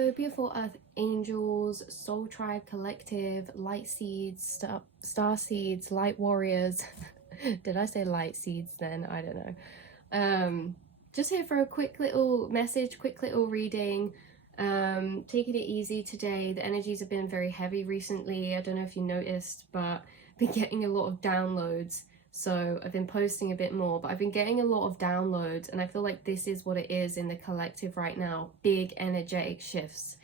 So beautiful earth angels, soul tribe collective, light seeds, star seeds, light warriors. Did I say light seeds then? I don't know. Just here for a quick little message, quick little reading. Taking it easy today. The energies have been very heavy recently. I don't know if you noticed, but I've been getting a lot of downloads. So I've been posting a bit more, but I've been getting a lot of downloads, and I feel like this is what it is in the collective right now. Big energetic shifts.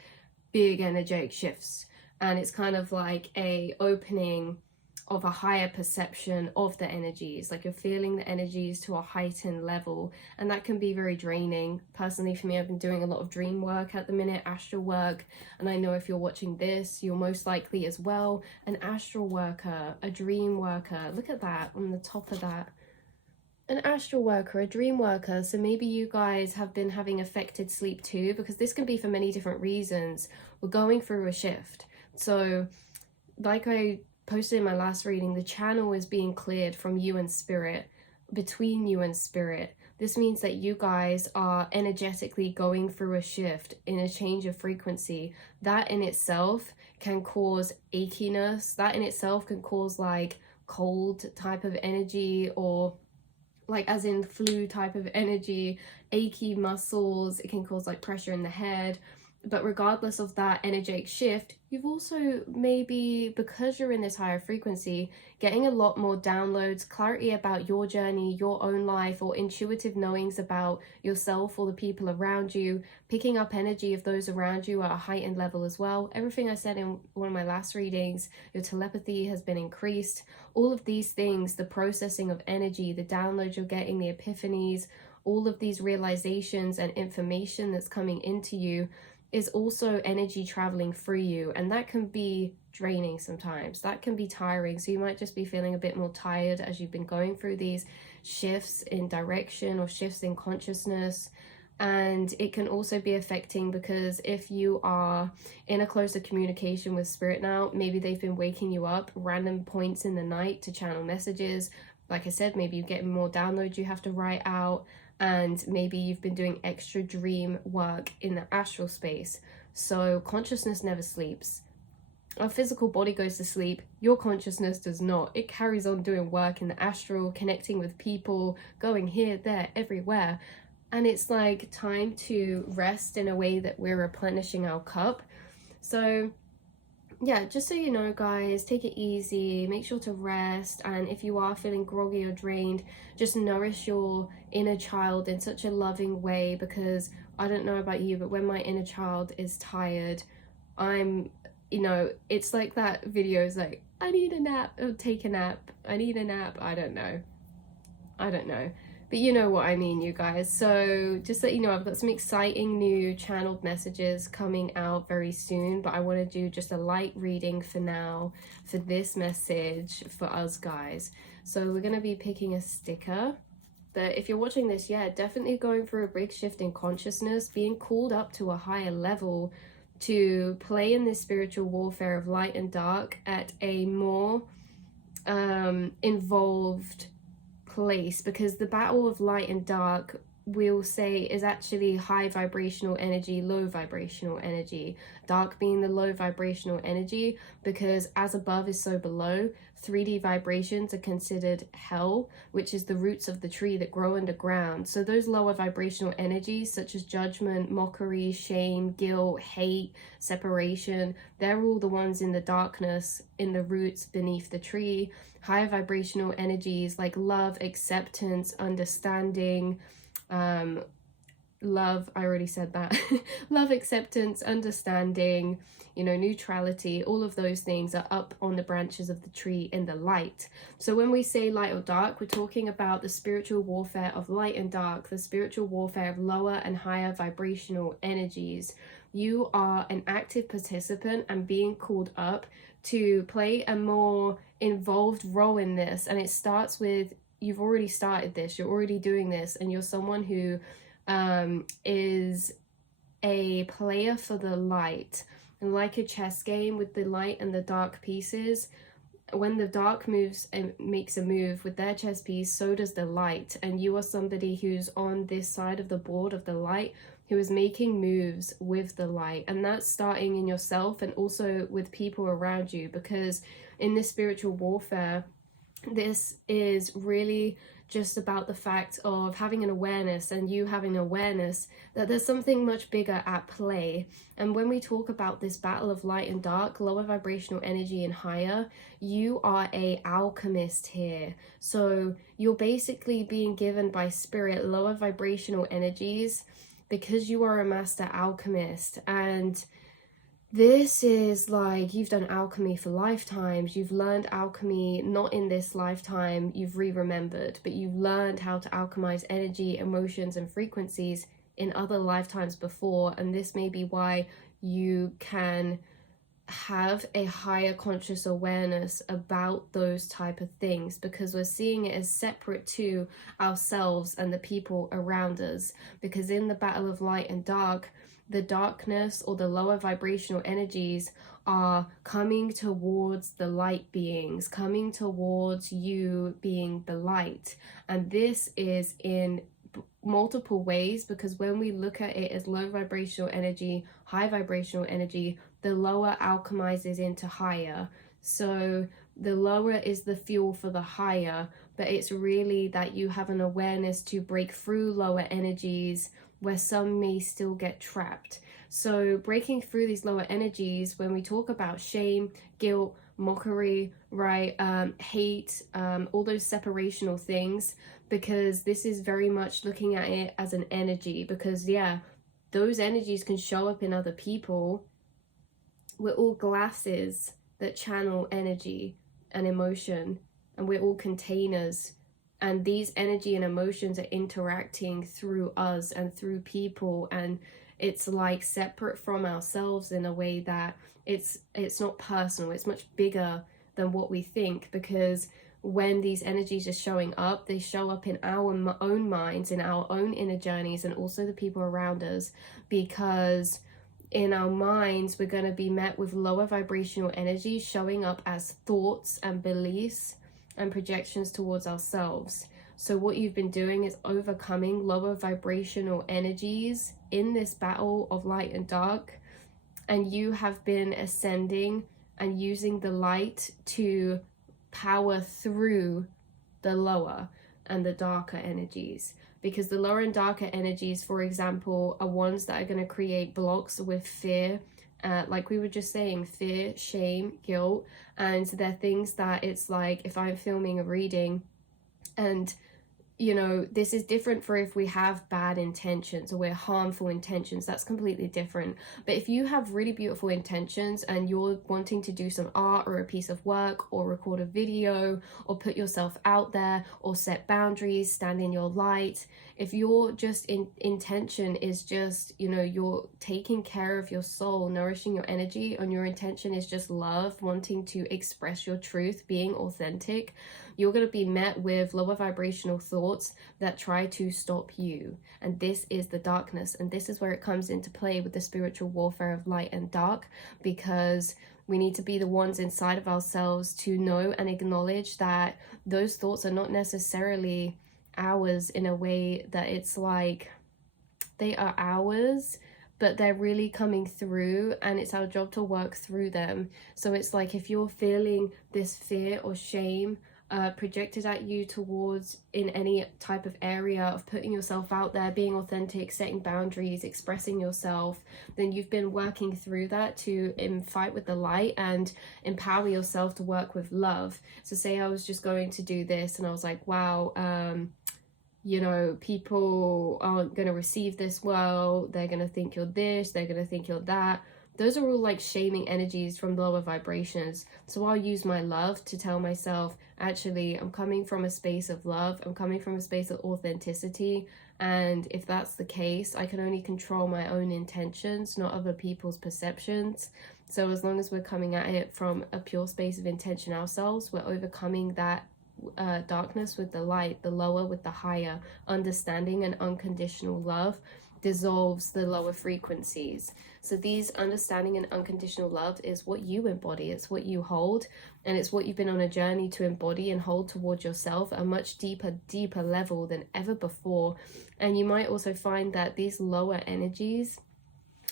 And it's kind of like a opening of a higher perception of the energies, like you're feeling the energies to a heightened level, and that can be very draining. Personally for me, I've been doing a lot of dream work at the minute, astral work, and I know if you're watching this, you're most likely as well an astral worker, a dream worker. Look at that on the top of that, an astral worker, a dream worker. So maybe you guys have been having affected sleep too, because this can be for many different reasons. We're going through a shift. So like I posted in my last reading, the channel is being cleared from you and spirit, between you and spirit. This means that you guys are energetically going through a shift, in a change of frequency. That in itself can cause achiness. That in itself can cause like cold type of energy, or like as in flu type of energy, achy muscles. It can cause like pressure in the head. But regardless of that energetic shift, you've also maybe, because you're in this higher frequency, getting a lot more downloads, clarity about your journey, your own life, or intuitive knowings about yourself or the people around you, picking up energy of those around you at a heightened level as well. Everything I said in one of my last readings, your telepathy has been increased. All of these things, the processing of energy, the downloads you're getting, the epiphanies, all of these realizations and information that's coming into you is also energy traveling through you, and that can be draining sometimes. That can be tiring. So you might just be feeling a bit more tired as you've been going through these shifts in direction or shifts in consciousness. And it can also be affecting because if you are in a closer communication with spirit now, maybe they've been waking you up random points in the night to channel messages. Like I said, maybe you get more downloads you have to write out, and maybe you've been doing extra dream work in the astral space. So consciousness never sleeps. Our physical body goes to sleep, your consciousness does not. It carries on doing work in the astral, connecting with people, going here, there, everywhere. And it's like time to rest in a way that we're replenishing our cup. So yeah, just so you know, guys, take it easy, make sure to rest, and if you are feeling groggy or drained, just nourish your inner child in such a loving way, because I don't know about you, but when my inner child is tired, I'm, it's like that video is like, I need a nap, or take a nap, I need a nap, I don't know, but you know what I mean, you guys. So just so you know, I've got some exciting new channeled messages coming out very soon, but I want to do just a light reading for now for this message for us guys. So we're going to be picking a sticker. But if you're watching this, yeah, definitely going through a big shift in consciousness, being called up to a higher level to play in this spiritual warfare of light and dark at a more involved place, because the battle of light and dark, we'll say, is actually high vibrational energy, low vibrational energy. Dark being the low vibrational energy, because as above is so below. 3D vibrations are considered hell, which is the roots of the tree that grow underground. So those lower vibrational energies, such as judgment, mockery, shame, guilt, hate, separation, they're all the ones in the darkness, in the roots beneath the tree. Higher vibrational energies like love, acceptance, understanding, love, I already said that. Love, acceptance, understanding, neutrality, all of those things are up on the branches of the tree in the light. So when we say light or dark, we're talking about the spiritual warfare of light and dark, the spiritual warfare of lower and higher vibrational energies. You are an active participant and being called up to play a more involved role in this. And it starts with, you've already started this, you're already doing this, and you're someone who is a player for the light. And like a chess game with the light and the dark pieces, when the dark moves and makes a move with their chess piece, so does the light. And you are somebody who's on this side of the board of the light, who is making moves with the light. And that's starting in yourself and also with people around you, because in this spiritual warfare, this is really just about the fact of having an awareness, and you having awareness that there's something much bigger at play. And when we talk about this battle of light and dark, lower vibrational energy and higher, you are a alchemist here. So you're basically being given by spirit lower vibrational energies because you are a master alchemist. And this is like, you've done alchemy for lifetimes. You've learned alchemy not in this lifetime, you've remembered, but you've learned how to alchemize energy, emotions, and frequencies in other lifetimes before. And this may be why you can have a higher conscious awareness about those type of things, because we're seeing it as separate to ourselves and the people around us. Because in the battle of light and dark, the darkness or the lower vibrational energies are coming towards the light beings, coming towards you being the light. And this is in multiple ways, because when we look at it as low vibrational energy, high vibrational energy, the lower alchemizes into higher. So the lower is the fuel for the higher, but it's really that you have an awareness to break through lower energies where some may still get trapped. So breaking through these lower energies, when we talk about shame, guilt, mockery, right, hate, all those separational things, because this is very much looking at it as an energy, because yeah, those energies can show up in other people. We're all glasses that channel energy and emotion, and we're all containers. And these energy and emotions are interacting through us and through people, and it's like separate from ourselves in a way that it's not personal. It's much bigger than what we think, because when these energies are showing up, they show up in our own minds, in our own inner journeys, and also the people around us. Because in our minds, we're going to be met with lower vibrational energy showing up as thoughts and beliefs and projections towards ourselves. So what you've been doing is overcoming lower vibrational energies in this battle of light and dark, and you have been ascending and using the light to power through the lower and the darker energies. Because the lower and darker energies, for example, are ones that are going to create blocks with fear, like we were just saying, fear, shame, guilt. And they're things that it's like, if I'm filming a reading and you know, this is different for if we have bad intentions or we're harmful intentions, that's completely different. But if you have really beautiful intentions and you're wanting to do some art or a piece of work or record a video or put yourself out there or set boundaries, stand in your light, if your just intention is just, you know, you're taking care of your soul, nourishing your energy, and your intention is just love, wanting to express your truth, being authentic, you're going to be met with lower vibrational thoughts that try to stop you. And this is the darkness. And this is where it comes into play with the spiritual warfare of light and dark, because we need to be the ones inside of ourselves to know and acknowledge that those thoughts are not necessarily ours, in a way that it's like they are ours, but they're really coming through, and it's our job to work through them. So it's like, if you're feeling this fear or shame projected at you towards in any type of area of putting yourself out there, being authentic, setting boundaries, expressing yourself, then you've been working through that to fight with the light and empower yourself to work with love. So say I was just going to do this and I was like, wow, you know, people aren't going to receive this well, they're going to think you're this, they're going to think you're that. Those are all like shaming energies from lower vibrations. So I'll use my love to tell myself, actually, I'm coming from a space of love, I'm coming from a space of authenticity. And if that's the case, I can only control my own intentions, not other people's perceptions. So as long as we're coming at it from a pure space of intention ourselves, we're overcoming that darkness with the light, the lower with the higher, understanding and unconditional love. dissolves the lower frequencies. So these understanding and unconditional love is what you embody, it's what you hold, and it's what you've been on a journey to embody and hold towards yourself at a much deeper level than ever before. And you might also find that these lower energies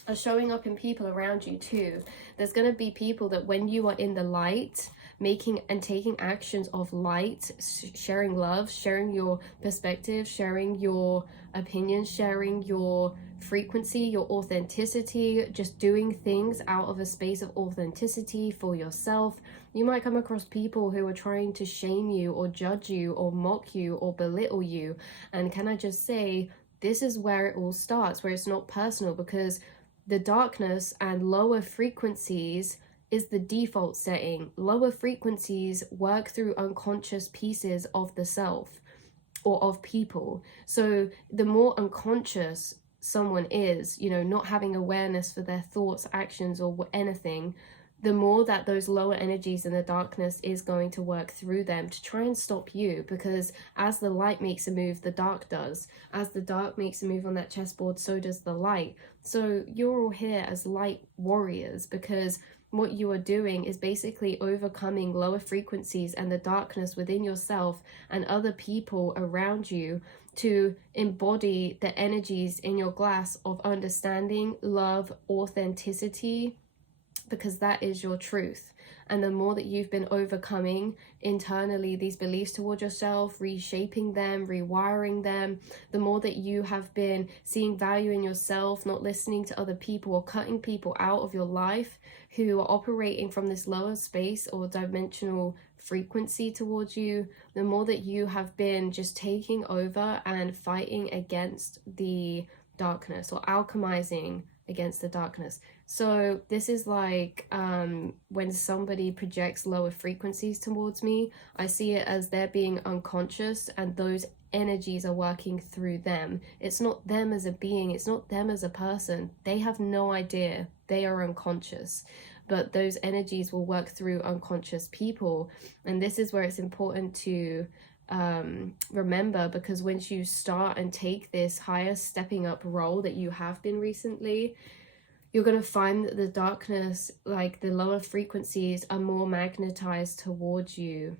are showing up in people around you too. There's going to be people that when you are in the light, making and taking actions of light, sharing love, sharing your perspective, sharing your opinions, sharing your frequency, your authenticity, just doing things out of a space of authenticity for yourself, you might come across people who are trying to shame you or judge you or mock you or belittle you. And can I just say, this is where it all starts, where it's not personal, because the darkness and lower frequencies is the default setting. Lower frequencies work through unconscious pieces of the self or of people. So the more unconscious someone is, you know, not having awareness for their thoughts, actions, or anything, the more that those lower energies in the darkness is going to work through them to try and stop you. Because as the light makes a move, the dark does. As the dark makes a move on that chessboard, so does the light. So you're all here as light warriors, because what you are doing is basically overcoming lower frequencies and the darkness within yourself and other people around you to embody the energies in your glass of understanding, love, authenticity, because that is your truth. And the more that you've been overcoming internally these beliefs towards yourself, reshaping them, rewiring them, the more that you have been seeing value in yourself, not listening to other people or cutting people out of your life who are operating from this lower space or dimensional frequency towards you, the more that you have been just taking over and fighting against the darkness or alchemizing against the darkness. So this is like when somebody projects lower frequencies towards me, I see it as they're being unconscious and those energies are working through them. It's not them as a being, it's not them as a person. They have no idea, they are unconscious, but those energies will work through unconscious people. And this is where it's important to remember, because once you start and take this higher stepping up role that you have been recently, you're going to find that the darkness, like the lower frequencies, are more magnetized towards you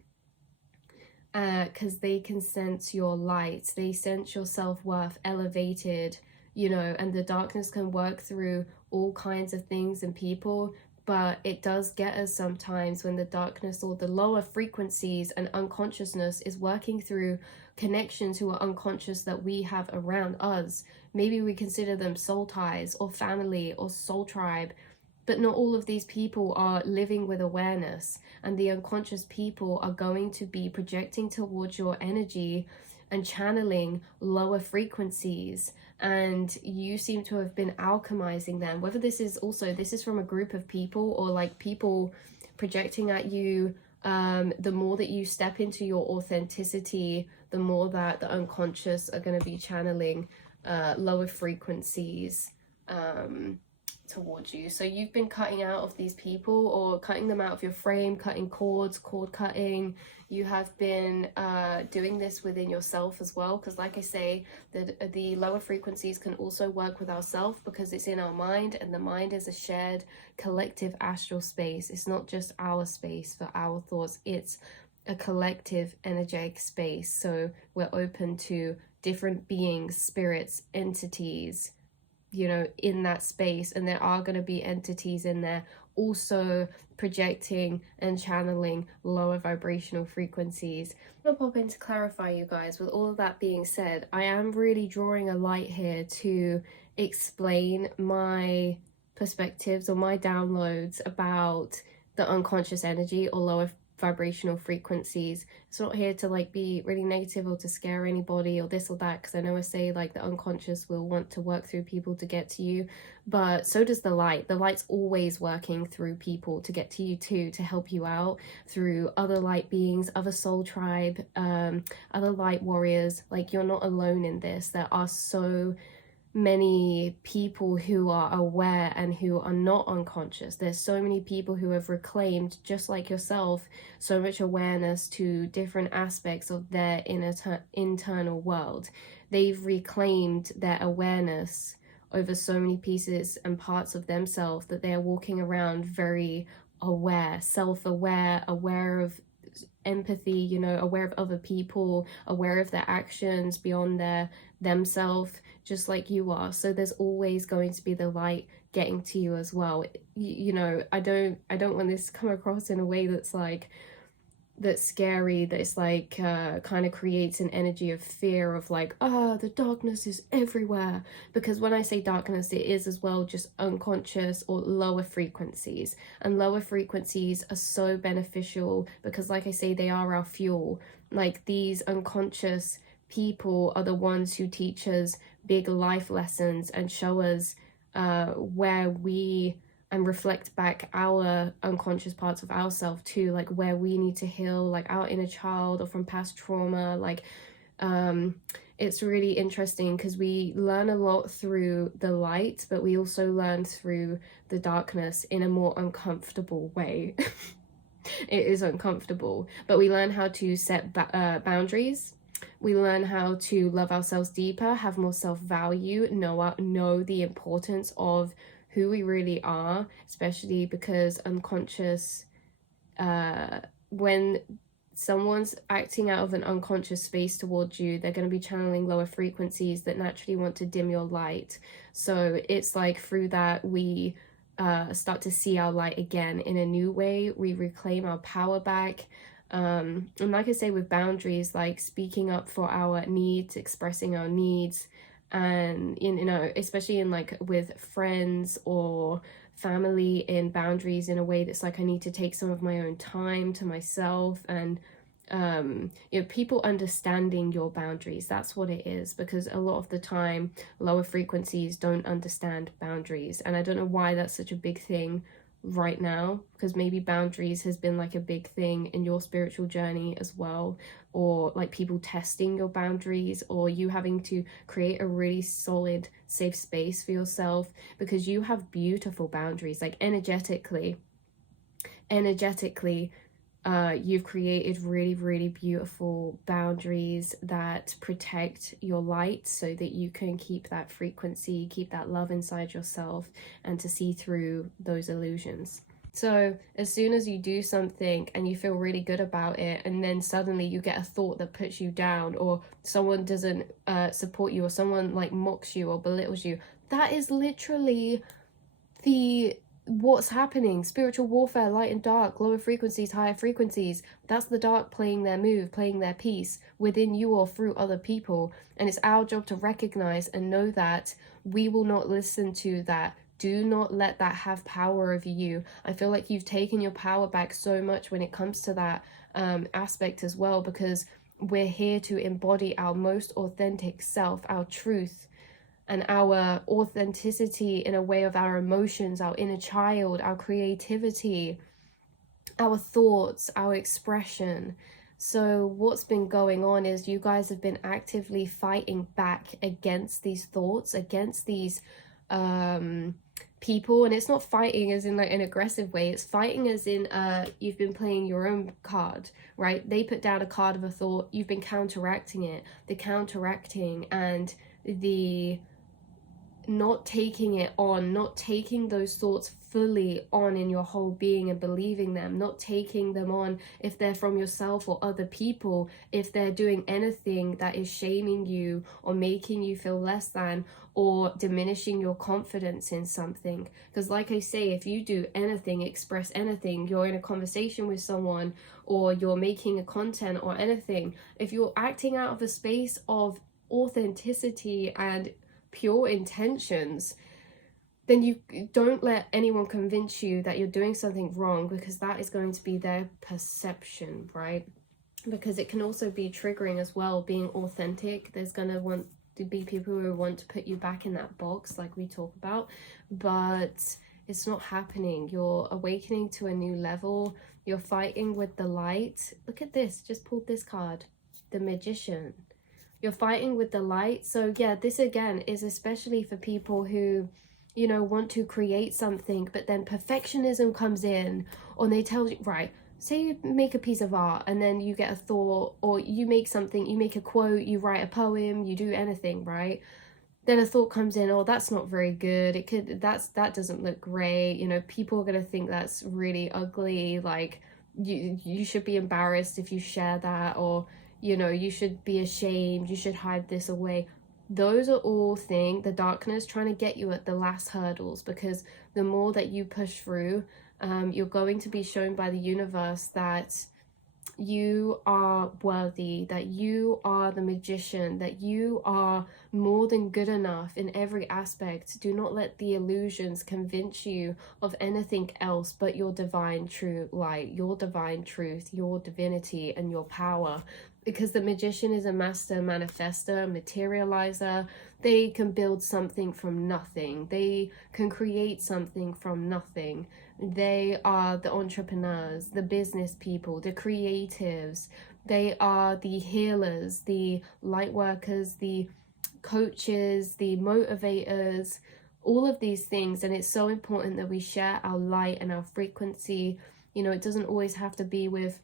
because they can sense your light, they sense your self-worth elevated, you know, and the darkness can work through all kinds of things and people. But it does get us sometimes when the darkness or the lower frequencies and unconsciousness is working through connections who are unconscious that we have around us. Maybe we consider them soul ties or family or soul tribe, but not all of these people are living with awareness, and the unconscious people are going to be projecting towards your energy and channeling lower frequencies, and you seem to have been alchemizing them. Whether this is from a group of people or like people projecting at you, the more that you step into your authenticity, the more that the unconscious are going to be channeling lower frequencies towards you. So you've been cutting out of these people or cutting them out of your frame, cutting cords, cord cutting. You have been doing this within yourself as well, because like I say, the lower frequencies can also work with ourselves because it's in our mind, and the mind is a shared collective astral space. It's not just our space for our thoughts, it's a collective energetic space. So we're open to different beings, spirits, entities, you know, in that space, and there are going to be entities in there also projecting and channeling lower vibrational frequencies. I'm gonna pop in to clarify, you guys. With all of that being said, I am really drawing a light here to explain my perspectives or my downloads about the unconscious energy or lower vibrational frequencies. It's not here to like be really negative or to scare anybody or this or that, because I know I say like the unconscious will want to work through people to get to you, but so does the light. The light's always working through people to get to you too, to help you out through other light beings, other soul tribe, other light warriors. Like, you're not alone in this. There are so many people who are aware and who are not unconscious. There's so many people who have reclaimed, just like yourself, so much awareness to different aspects of their internal world. They've reclaimed their awareness over so many pieces and parts of themselves that they are walking around very aware, self-aware, aware of empathy, you know, aware of other people, aware of their actions beyond themselves, just like you are. So there's always going to be the light getting to you as well. You know, I don't want this to come across in a way that's scary, that it's like kind of creates an energy of fear of like, the darkness is everywhere. Because when I say darkness, it is as well just unconscious or lower frequencies, and lower frequencies are so beneficial because, like I say, they are our fuel. Like, these unconscious people are the ones who teach us big life lessons and show us where we, and reflect back our unconscious parts of ourselves too, like where we need to heal, like our inner child or from past trauma. Like it's really interesting because we learn a lot through the light, but we also learn through the darkness in a more uncomfortable way. It is uncomfortable, but we learn how to set boundaries. We learn how to love ourselves deeper, have more self-value, know the importance of who we really are, especially because unconscious, when someone's acting out of an unconscious space towards you, they're going to be channeling lower frequencies that naturally want to dim your light. So it's like through that we start to see our light again in a new way. We reclaim our power back. And like I say, with boundaries, like speaking up for our needs, expressing our needs, and you know, especially in like with friends or family, in boundaries in a way that's like, I need to take some of my own time to myself. And you know, people understanding your boundaries, that's what it is. Because a lot of the time lower frequencies don't understand boundaries, and I don't know why that's such a big thing right now, because maybe boundaries has been like a big thing in your spiritual journey as well, or like people testing your boundaries, or you having to create a really solid safe space for yourself, because you have beautiful boundaries. Like energetically you've created really, really beautiful boundaries that protect your light, so that you can keep that frequency, keep that love inside yourself, and to see through those illusions. So as soon as you do something and you feel really good about it, and then suddenly you get a thought that puts you down, or someone doesn't support you, or someone like mocks you or belittles you, that is literally what's happening. Spiritual warfare, light and dark, lower frequencies, higher frequencies. That's the dark playing their move, playing their piece within you or through other people. And it's our job to recognize and know that. We will not listen to that. Do not let that have power over you. I feel like you've taken your power back so much when it comes to that aspect as well, because we're here to embody our most authentic self, our truth, and our authenticity in a way of our emotions, our inner child, our creativity, our thoughts, our expression. So what's been going on is you guys have been actively fighting back against these thoughts, against these people. And it's not fighting as in like an aggressive way, it's fighting as in you've been playing your own card, right? They put down a card of a thought, you've been counteracting it, the counteracting, and the not taking it on, not taking those thoughts fully on in your whole being and believing them, not taking them on if they're from yourself or other people, if they're doing anything that is shaming you or making you feel less than, or diminishing your confidence in something. Because like I say, if you do anything, express anything, you're in a conversation with someone, or you're making a content or anything, if you're acting out of a space of authenticity and pure intentions, then you don't let anyone convince you that you're doing something wrong, because that is going to be their perception, right? Because it can also be triggering as well, being authentic. There's going to want to be people who want to put you back in that box like we talk about, but it's not happening. You're awakening to a new level. You're fighting with the light. Look at this, just pulled this card, the Magician. You're fighting with the light. So yeah, this again is especially for people who, you know, want to create something, but then perfectionism comes in, or they tell you, right, say you make a piece of art and then you get a thought, or you make something, you make a quote, you write a poem, you do anything, right? then a thought comes in, oh, that's not very good, that doesn't look great, you know, people are going to think that's really ugly, like you should be embarrassed if you share that, or you know, you should be ashamed, you should hide this away. Those are all things, the darkness trying to get you at the last hurdles, because the more that you push through, you're going to be shown by the universe that you are worthy, that you are the magician, that you are more than good enough in every aspect. Do not let the illusions convince you of anything else but your divine true light, your divine truth, your divinity, and your power. Because the magician is a master manifester, materializer. They can build something from nothing. They can create something from nothing. They are the entrepreneurs, the business people, the creatives. They are the healers, the light workers, the coaches, the motivators, all of these things. And it's so important that we share our light and our frequency. You know, it doesn't always have to be with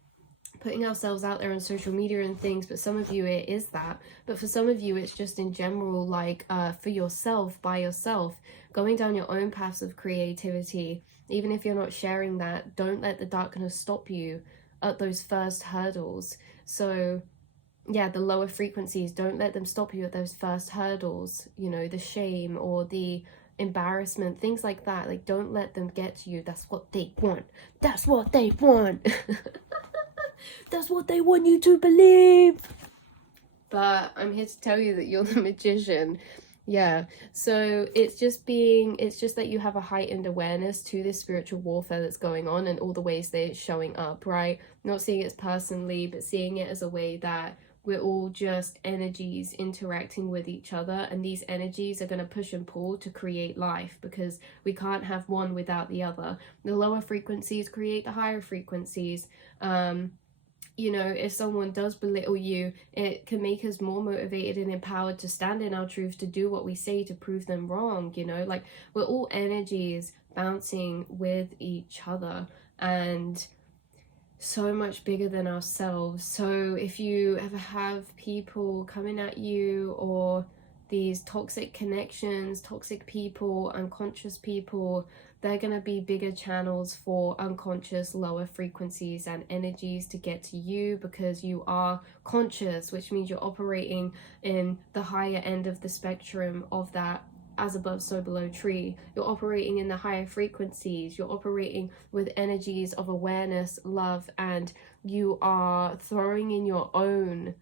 putting ourselves out there on social media and things, but some of you it is that, but for some of you it's just in general, like for yourself, by yourself, going down your own paths of creativity. Even if you're not sharing that, don't let the darkness stop you at those first hurdles. So yeah, the lower frequencies, don't let them stop you at those first hurdles, you know, the shame or the embarrassment, things like that. Like, don't let them get to you. That's what they want. That's what they want. That's what they want you to believe. But I'm here to tell you that you're the magician. Yeah, so it's just that you have a heightened awareness to this spiritual warfare that's going on and all the ways that it's showing up, right? Not seeing it personally, but seeing it as a way that we're all just energies interacting with each other, and these energies are going to push and pull to create life, because we can't have one without the other. The lower frequencies create the higher frequencies. You know, if someone does belittle you, it can make us more motivated and empowered to stand in our truth, to do what we say, to prove them wrong. You know, like, we're all energies bouncing with each other, and so much bigger than ourselves. So if you ever have people coming at you, or these toxic connections, toxic people, unconscious people, they're going to be bigger channels for unconscious lower frequencies and energies to get to you, because you are conscious, which means you're operating in the higher end of the spectrum of that as above so below tree. You're operating in the higher frequencies, you're operating with energies of awareness, love, and you are throwing in your own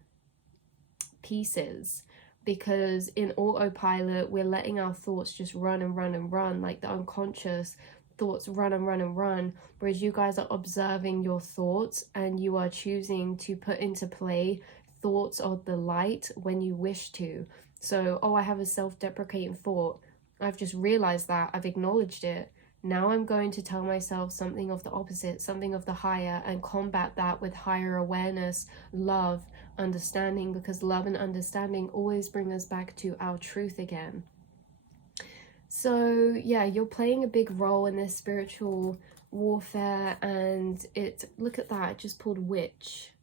pieces, because in autopilot we're letting our thoughts just run and run and run, like the unconscious thoughts run and run and run, whereas you guys are observing your thoughts and you are choosing to put into play thoughts of the light when you wish to. So, oh, I have a self-deprecating thought. I've just realized that, I've acknowledged it. Now I'm going to tell myself something of the opposite, something of the higher, and combat that with higher awareness, love, understanding, because love and understanding always bring us back to our truth again. So yeah, you're playing a big role in this spiritual warfare, and look at that, I just pulled witch.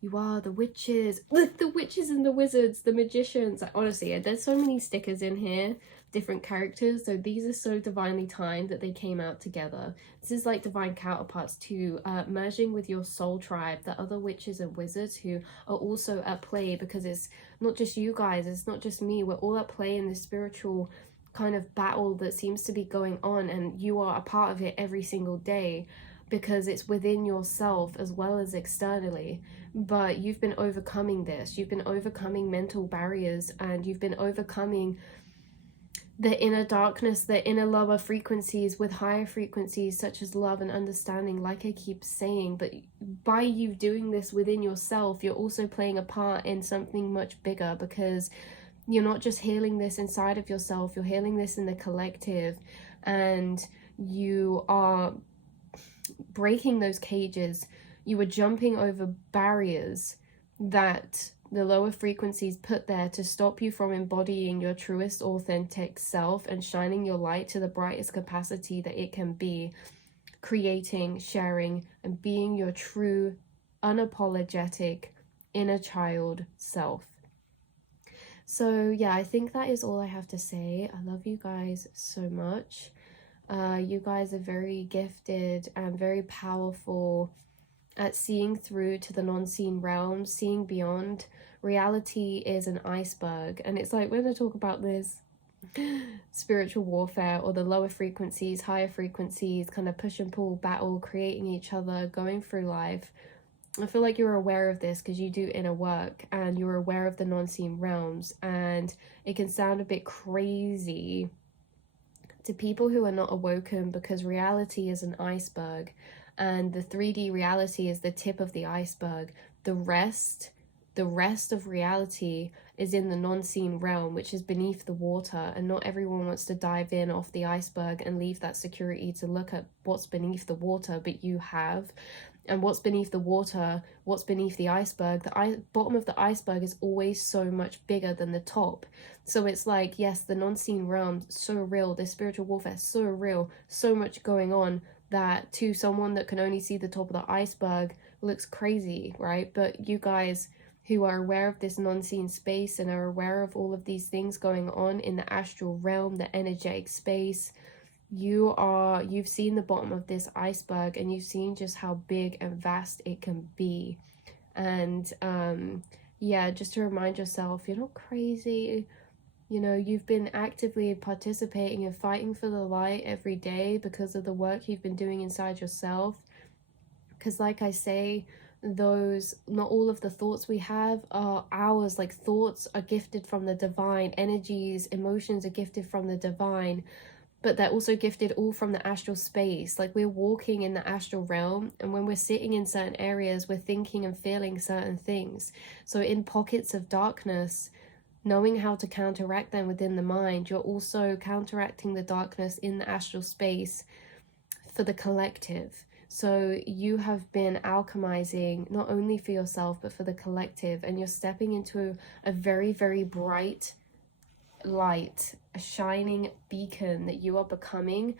You are the witches, the witches and the wizards, the magicians. Like, honestly, there's so many stickers in here, different characters. So these are so divinely timed that they came out together. This is like divine counterparts to merging with your soul tribe, the other witches and wizards who are also at play, because it's not just you guys, it's not just me. We're all at play in this spiritual kind of battle that seems to be going on, and you are a part of it every single day, because it's within yourself as well as externally. But you've been overcoming this, you've been overcoming mental barriers, and you've been overcoming the inner darkness, the inner lower frequencies with higher frequencies such as love and understanding, like I keep saying. But by you doing this within yourself, you're also playing a part in something much bigger, because you're not just healing this inside of yourself, you're healing this in the collective, and you are breaking those cages. You are jumping over barriers that the lower frequencies put there to stop you from embodying your truest authentic self and shining your light to the brightest capacity that it can be, creating, sharing, and being your true, unapologetic inner child self. So yeah, I think that is all I have to say. I love you guys so much. You guys are very gifted and very powerful at seeing through to the non-seen realms, seeing beyond. Reality is an iceberg, and it's like when I talk about this spiritual warfare or the lower frequencies, higher frequencies, kind of push and pull battle, creating each other, going through life. I feel like you're aware of this because you do inner work and you're aware of the non-seen realms, and it can sound a bit crazy to people who are not awoken because reality is an iceberg and the 3D reality is the tip of the iceberg. The rest of reality is in the non-seen realm, which is beneath the water, and not everyone wants to dive in off the iceberg and leave that security to look at what's beneath the water, but you have. And what's beneath the water, what's beneath the iceberg, the bottom of the iceberg is always so much bigger than the top. So it's like, yes, the non-seen realm, so real, this spiritual warfare, so real, so much going on that to someone that can only see the top of the iceberg looks crazy, right? But you guys who are aware of this non-seen space and are aware of all of these things going on in the astral realm, the energetic space, you've seen the bottom of this iceberg and you've seen just how big and vast it can be. And yeah, just to remind yourself, you're not crazy. You know, you've been actively participating and fighting for the light every day because of the work you've been doing inside yourself. Because like I say, those, not all of the thoughts we have are ours. Like, thoughts are gifted from the divine, energies, emotions are gifted from the divine, but they're also gifted all from the astral space. Like, we're walking in the astral realm, and when we're sitting in certain areas, we're thinking and feeling certain things. So in pockets of darkness, knowing how to counteract them within the mind, you're also counteracting the darkness in the astral space for the collective. So you have been alchemizing not only for yourself but for the collective, and you're stepping into a very, very bright light, a shining beacon that you are becoming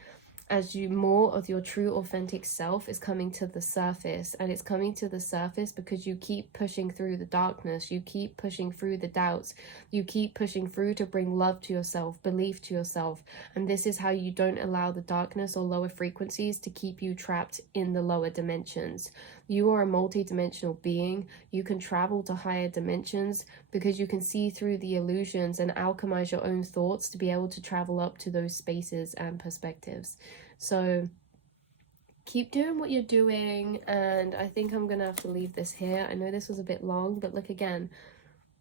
as you more of your true authentic self is coming to the surface. And it's coming to the surface because you keep pushing through the darkness, you keep pushing through the doubts, you keep pushing through to bring love to yourself, belief to yourself. And this is how you don't allow the darkness or lower frequencies to keep you trapped in the lower dimensions. You are a multi-dimensional being. You can travel to higher dimensions because you can see through the illusions and alchemize your own thoughts to be able to travel up to those spaces and perspectives. So keep doing what you're doing, and I think I'm gonna have to leave this here. I know this was a bit long, but look again,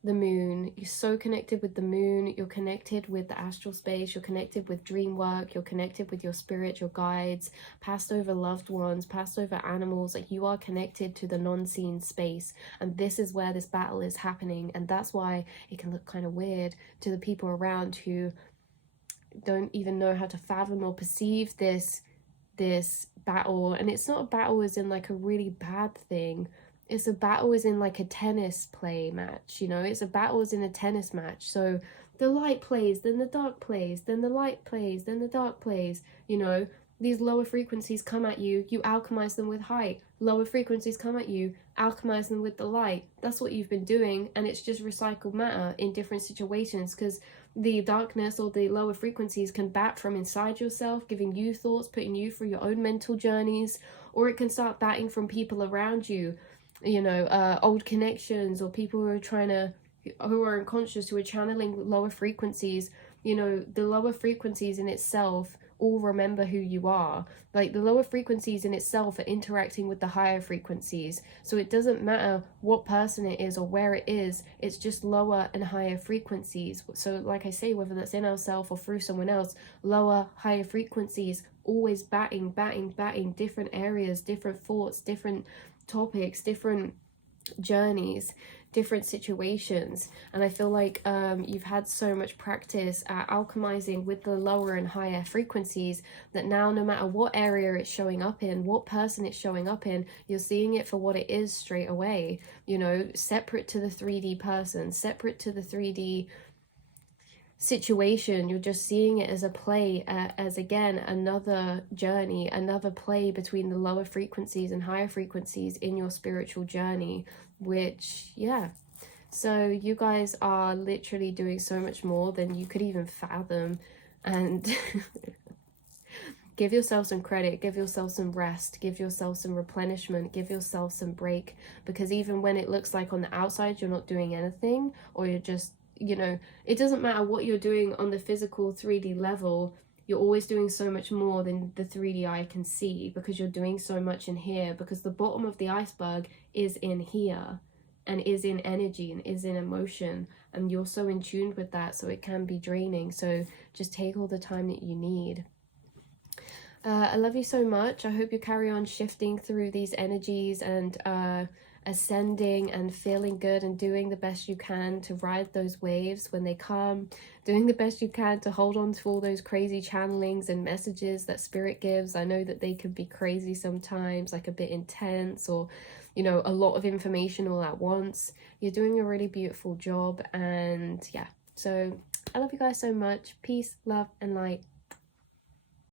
the moon, you're so connected with the moon, you're connected with the astral space, you're connected with dream work, you're connected with your spirit, your guides, passed over loved ones, passed over animals. Like, you are connected to the non-seen space, and this is where this battle is happening. And that's why it can look kind of weird to the people around who don't even know how to fathom or perceive this battle. And it's not a battle as in like a really bad thing, it's a battle as in like a tennis play match, you know, it's a battle as in a tennis match. So the light plays, then the dark plays, then the light plays, then the dark plays, you know. These lower frequencies come at you, you alchemize them with high. Lower frequencies come at you, alchemize them with the light. That's what you've been doing, and it's just recycled matter in different situations, because the darkness or the lower frequencies can bat from inside yourself, giving you thoughts, putting you through your own mental journeys, or it can start batting from people around you, you know, old connections, or people who are unconscious, who are channeling lower frequencies. You know, the lower frequencies in itself all remember who you are. Like, the lower frequencies in itself are interacting with the higher frequencies, so it doesn't matter what person it is or where it is, it's just lower and higher frequencies. So like I say, whether that's in ourselves or through someone else, lower, higher frequencies always batting different areas, different thoughts, different topics, different journeys, different situations. And I feel like you've had so much practice at alchemizing with the lower and higher frequencies that now, no matter what area it's showing up in, what person it's showing up in, you're seeing it for what it is straight away, you know, separate to the 3D person, separate to the 3D situation. You're just seeing it as a play, as again another journey, another play between the lower frequencies and higher frequencies in your spiritual journey. Which, yeah, So you guys are literally doing so much more than you could even fathom. And give yourself some credit, give yourself some rest, give yourself some replenishment, give yourself some break. Because even when it looks like on the outside you're not doing anything, or you're just, you know, it doesn't matter what you're doing on the physical 3D level, you're always doing so much more than the 3D eye can see, because you're doing so much in here, because the bottom of the iceberg is in here, and is in energy, and is in emotion, and you're so in tune with that, so it can be draining. So just take all the time that you need. I love you so much. I hope you carry on shifting through these energies and ascending and feeling good and doing the best you can to ride those waves when they come, doing the best you can to hold on to all those crazy channelings and messages that spirit gives. I know that they can be crazy sometimes, like a bit intense, or, you know, a lot of information all at once. You're doing a really beautiful job, and yeah, so I love you guys so much. Peace, love, and light.